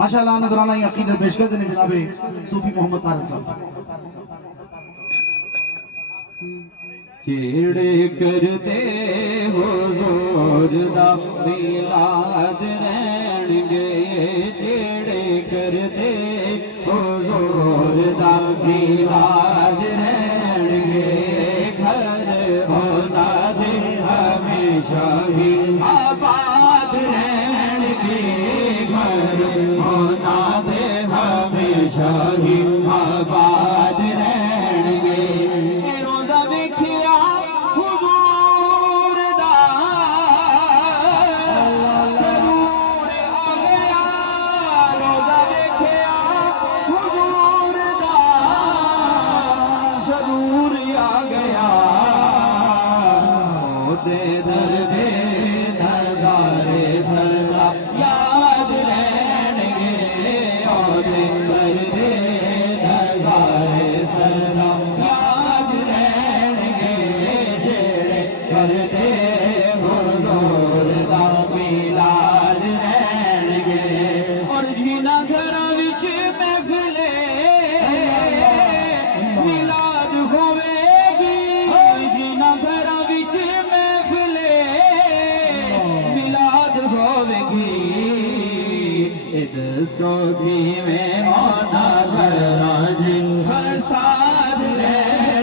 माशाअल्लाह नजराना अकीदत पेश कर देने जनाबे सूफी मोहम्मद तारक साहब। चेड़े करते हुजूर दा मिलाद रहणगे, चेड़े करते हुजूर दा मिलाद रहणगे, घर होना दे हमेशा ही आबाद रहणगे, घर होना दे हमेशा ही आबाद रहणगे। रोज़ा वेखिया हुजूर दा सरूर आ गया, रोज़ा वेखिया हुजूर दा सरूर आ गया, ओदे दर्दे नज़ारे सदा याद रहणगे, ओदे दर्दे नज़ारे सदा याद रहणगे, जेड़े करदे हुजूर दा मिलाद रहणगे। और जिन्हां घरां विच महफिले मिलाद होवेगी, जिन्हां घरां विच महफिले मिलाद होवेगी, दसो किवें होना घरां च फसाद रह